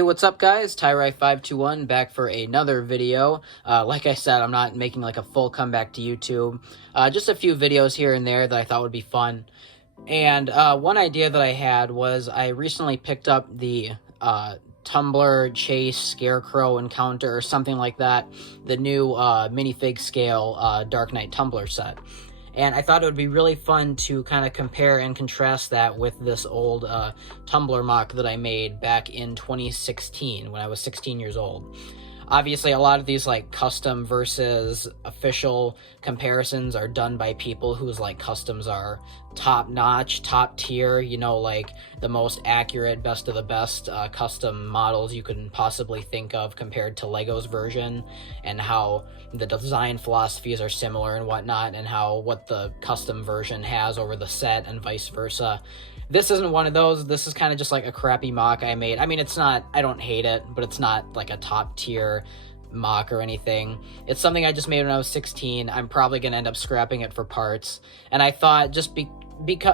Hey, what's up guys? Tyrai521 back for another video. Like I said, I'm not making like a full comeback to YouTube. Just a few videos here and there that I thought would be fun. And one idea that I had was I recently picked up the Tumbler Chase Scarecrow Encounter or something like that, the new minifig scale Dark Knight Tumbler set. And I thought it would be really fun to kind of compare and contrast that with this old Tumbler MOC that I made back in 2016 when I was 16 years old. Obviously, a lot of these like custom versus official comparisons are done by people whose like customs are top notch, top tier, you know, like the most accurate, best of the best custom models you can possibly think of compared to Lego's version, and how the design philosophies are similar and whatnot, and how what the custom version has over the set and vice versa. This isn't one of those. This is kind of just like a crappy MOC I made. I mean, it's not, I don't hate it, but it's not like a top tier MOC or anything. It's something I just made when I was 16. I'm probably going to end up scrapping it for parts. And I thought just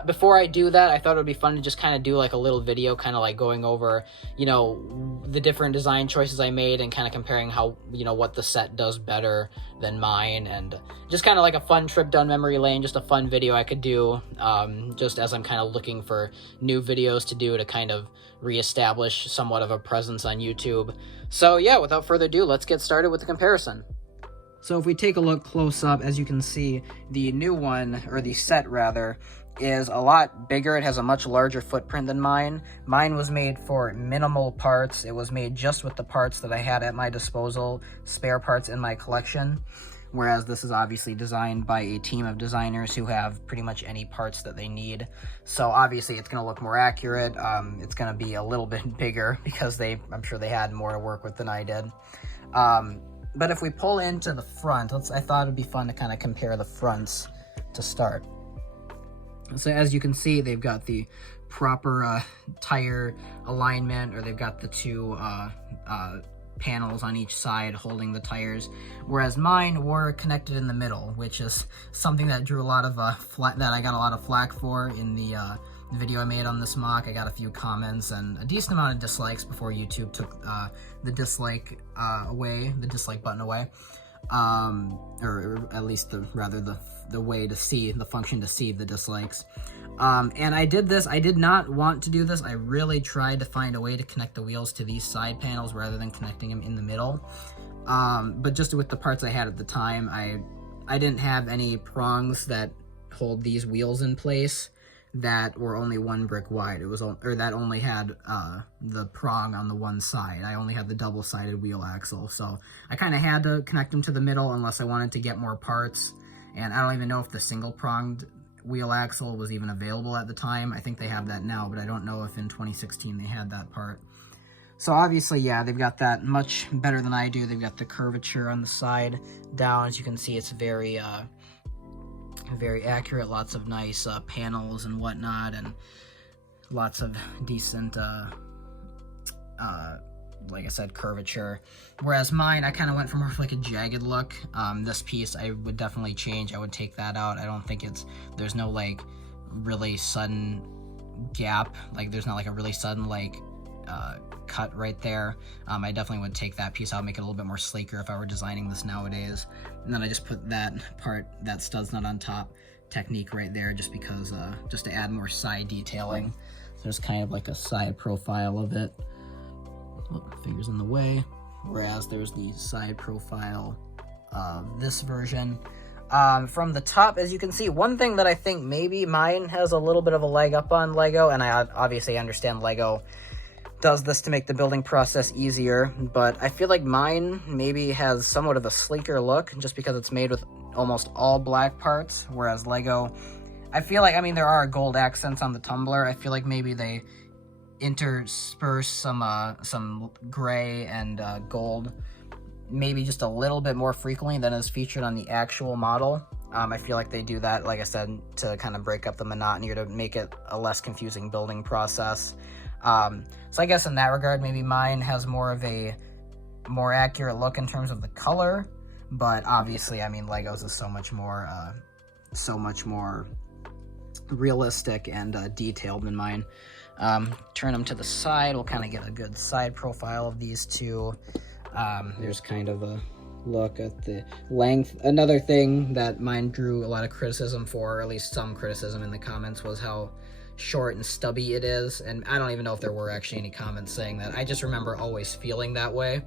before I do that, I thought it would be fun to just kind of do like a little video kind of like going over, you know, the different design choices I made and kind of comparing how, you know, what the set does better than mine, and just kind of like a fun trip down memory lane, just a fun video I could do just as I'm kind of looking for new videos to do to kind of reestablish somewhat of a presence on YouTube. So yeah, without further ado, let's get started with the comparison. So if we take a look close up, as you can see, the new one, or the set rather, is a lot bigger. It has a much larger footprint than mine. Mine was made for minimal parts. It was made just with the parts that I had at my disposal, spare parts in my collection, whereas this is obviously designed by a team of designers who have pretty much any parts that they need. So obviously it's going to look more accurate. It's going to be a little bit bigger because I'm sure they had more to work with than I did. But if we pull into the front, I thought it'd be fun to kind of compare the fronts to start. So as you can see, they've got the proper tire alignment, or they've got the two panels on each side holding the tires, whereas mine were connected in the middle, which is something that drew a lot of that I got a lot of flack for in the video I made on this MOC. I got a few comments and a decent amount of dislikes before YouTube took the dislike button away, or at least the way to see the function to see the dislikes. And I did this. I did not want to do this. I really tried to find a way to connect the wheels to these side panels rather than connecting them in the middle. But just with the parts I had at the time, I didn't have any prongs that hold these wheels in place that were only one brick wide. That only had the prong on the one side. I only had the double-sided wheel axle, so I kind of had to connect them to the middle unless I wanted to get more parts. And I don't even know if the single-pronged wheel axle was even available at the time. I think they have that now, but I don't know if in 2016 they had that part. So obviously, yeah, they've got that much better than I do. They've got the curvature on the side down. As you can see, it's very accurate, lots of nice panels and whatnot, and lots of decent, like I said, curvature. Whereas mine, I kind of went for more of like a jagged look. This piece I would definitely change. I would take that out. I don't think there's no like really sudden gap. Like there's not like a really sudden like cut right there. I definitely would take that piece out, make it a little bit more sleeker if I were designing this nowadays. And then I just put that stud's not on top technique right there just because, just to add more side detailing. So there's kind of like a side profile of it. Oh, fingers in the way. Whereas there's the side profile of this version. From the top, as you can see, one thing that I think maybe mine has a little bit of a leg up on Lego, and I obviously understand Lego does this to make the building process easier, but I feel like mine maybe has somewhat of a sleeker look just because it's made with almost all black parts, whereas Lego, I feel like, I mean, there are gold accents on the Tumbler. I feel like maybe they intersperse some gray and gold maybe just a little bit more frequently than is featured on the actual model. I feel like they do that, like I said, to kind of break up the monotony or to make it a less confusing building process. So I guess in that regard, maybe mine has more of a more accurate look in terms of the color, but obviously, I mean, Legos is so much more realistic and detailed than mine. Turn them to the side, we'll kind of get a good side profile of these two. There's kind of a look at the length. Another thing that mine drew a lot of criticism for, or at least some criticism in the comments, was how short and stubby it is. And I don't even know if there were actually any comments saying that. I just remember always feeling that way.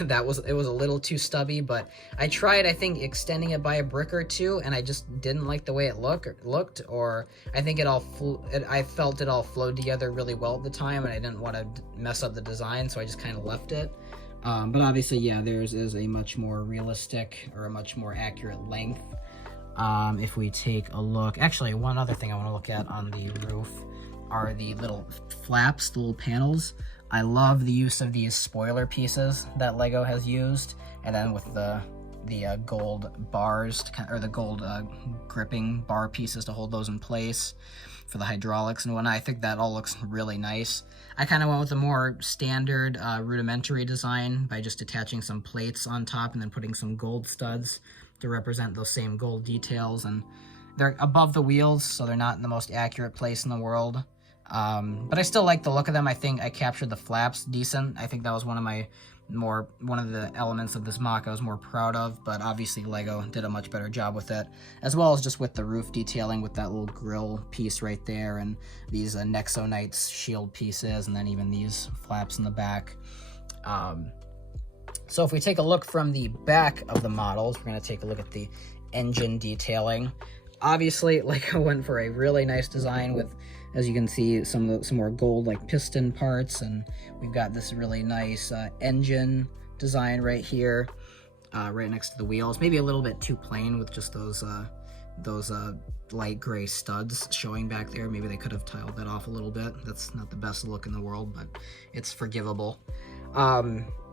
It was a little too stubby, but I tried, I think, extending it by a brick or two, and I just didn't like the way it looked, or I think I felt it all flowed together really well at the time, and I didn't want to mess up the design, so I just kind of left it. But obviously, yeah, theirs is a much more realistic, or a much more accurate length. If we take a look, actually, one other thing I want to look at on the roof are the little flaps, the little panels. I love the use of these spoiler pieces that LEGO has used, and then with the gold bars, or the gold gripping bar pieces to hold those in place for the hydraulics and whatnot. I think that all looks really nice. I kind of went with a more standard rudimentary design by just attaching some plates on top and then putting some gold studs to represent those same gold details, and they're above the wheels, so they're not in the most accurate place in the world. But I still like the look of them. I think I captured the flaps decent. I think that was one of the elements of this MOC I was more proud of, but obviously LEGO did a much better job with it, as well as just with the roof detailing with that little grill piece right there, and these Nexo shield pieces, and then even these flaps in the back. So if we take a look from the back of the models, we're going to take a look at the engine detailing. Obviously, LEGO went for a really nice design with, as you can see, some more gold like piston parts, and we've got this really nice engine design right here, right next to the wheels. Maybe a little bit too plain with just those light gray studs showing back there. Maybe they could have tiled that off a little bit. That's not the best look in the world, but it's forgivable.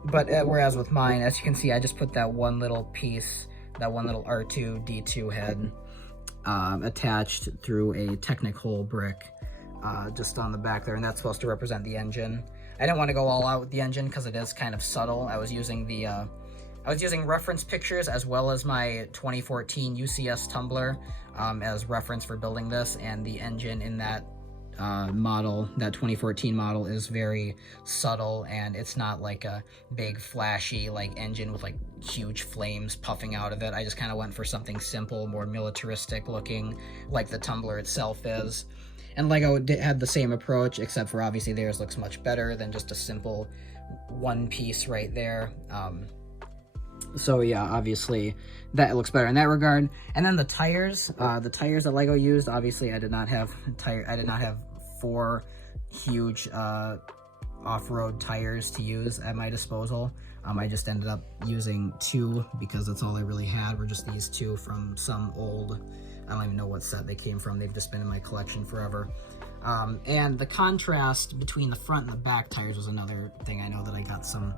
But whereas with mine, as you can see, I just put that one little piece, that one little R2-D2 head attached through a Technic-hole brick just on the back there, and that's supposed to represent the engine. I didn't want to go all out with the engine because it is kind of subtle. I was using reference pictures as well as my 2014 UCS Tumbler as reference for building this, and the engine in that model, that 2014 model, is very subtle, and it's not like a big flashy like engine with like huge flames puffing out of it. I just kind of went for something simple, more militaristic looking, like the Tumbler itself is. And LEGO had the same approach, except for obviously theirs looks much better than just a simple one piece right there. So yeah, obviously that looks better in that regard. And then the tires that LEGO used, obviously I did not have 4 huge off-road tires to use at my disposal. I just ended up using 2 because that's all I really had, were just these 2 from some old, I don't even know what set they came from. They've just been in my collection forever. And the contrast between the front and the back tires was another thing I know that I got some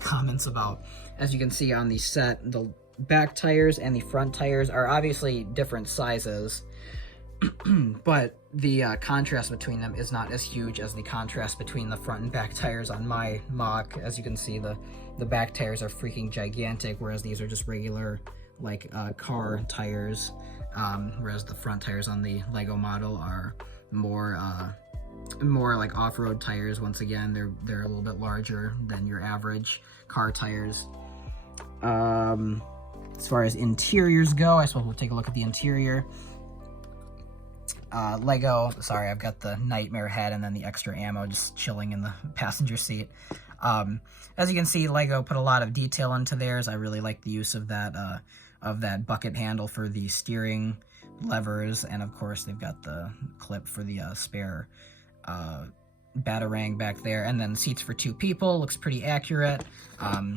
comments about. As you can see on the set, the back tires and the front tires are obviously different sizes, but the contrast between them is not as huge as the contrast between the front and back tires on my MOC. As you can see, the back tires are freaking gigantic, whereas these are just regular like car tires, whereas the front tires on the LEGO model are more like off-road tires. Once again, they're a little bit larger than your average car tires. As far as interiors go, I suppose we'll take a look at the interior. LEGO, sorry, I've got the nightmare head and then the extra ammo just chilling in the passenger seat. As you can see, LEGO put a lot of detail into theirs. I really like the use of that bucket handle for the steering levers, and of course they've got the clip for the spare batarang back there, and then seats for 2 people. Looks pretty accurate.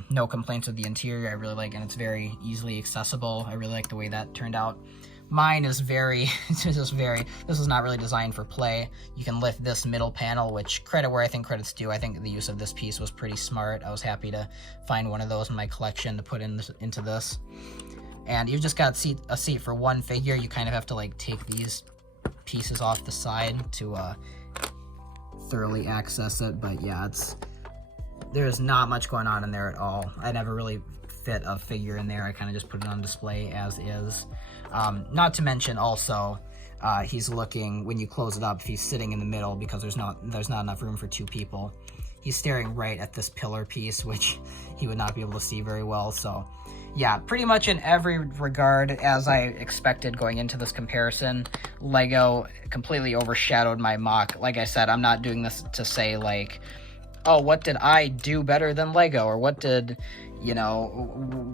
No complaints with the interior. I really like, and it's very easily accessible. I really like the way that turned out. Mine is this is not really designed for play. You can lift this middle panel, which credit where I think credit's due. I think the use of this piece was pretty smart. I was happy to find one of those in my collection to put into this. And you've just got a seat for 1 figure. You kind of have to like take these pieces off the side to thoroughly access it. But yeah, there's not much going on in there at all. I never really fit a figure in there. I kind of just put it on display as is. Not to mention also, he's looking, when you close it up, if he's sitting in the middle because there's not enough room for two people, he's staring right at this pillar piece, which he would not be able to see very well. So yeah, pretty much in every regard, as I expected going into this comparison, Lego completely overshadowed my MOC. Like I said, I'm not doing this to say, like, oh, what did I do better than Lego? Or what did, you know,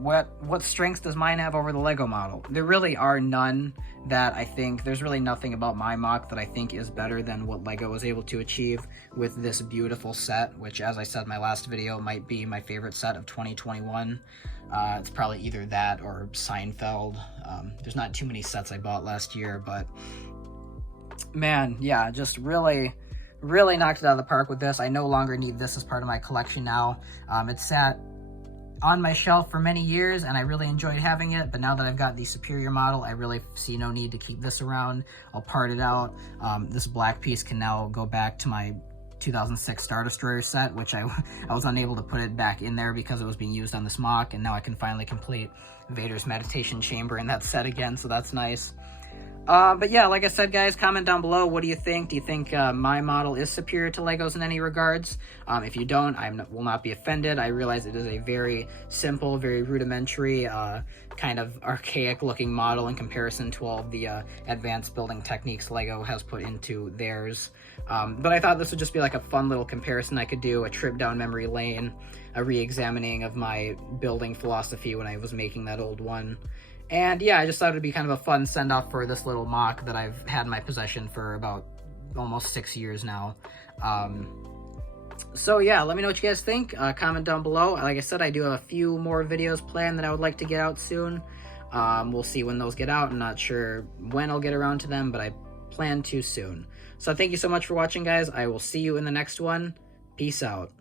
what strengths does mine have over the Lego model? There really are none that I think, there's really nothing about my MOC that I think is better than what Lego was able to achieve with this beautiful set, which, as I said in my last video, might be my favorite set of 2021. It's probably either that or Seinfeld. There's not too many sets I bought last year, but man, yeah, just really knocked it out of the park with this. I no longer need this as part of my collection now. It sat on my shelf for many years and I really enjoyed having it, but now that I've got the superior model, I really see no need to keep this around. I'll part it out. This black piece can now go back to my 2006 Star Destroyer set, which I was unable to put it back in there because it was being used on this MOC, and now I can finally complete Vader's meditation chamber in that set again, so that's nice. But yeah, like I said, guys, comment down below. What do you think? Do you think my model is superior to Lego's in any regards? If you don't, will not be offended. I realize it is a very simple, very rudimentary, kind of archaic-looking model in comparison to all of the advanced building techniques Lego has put into theirs. But I thought this would just be like a fun little comparison I could do, a trip down memory lane, a re-examining of my building philosophy when I was making that old one. And yeah, I just thought it would be kind of a fun send-off for this little MOC that I've had in my possession for about almost 6 years now. So yeah, let me know what you guys think. Comment down below. Like I said, I do have a few more videos planned that I would like to get out soon. We'll see when those get out. I'm not sure when I'll get around to them, but I plan to soon. So thank you so much for watching, guys. I will see you in the next one. Peace out.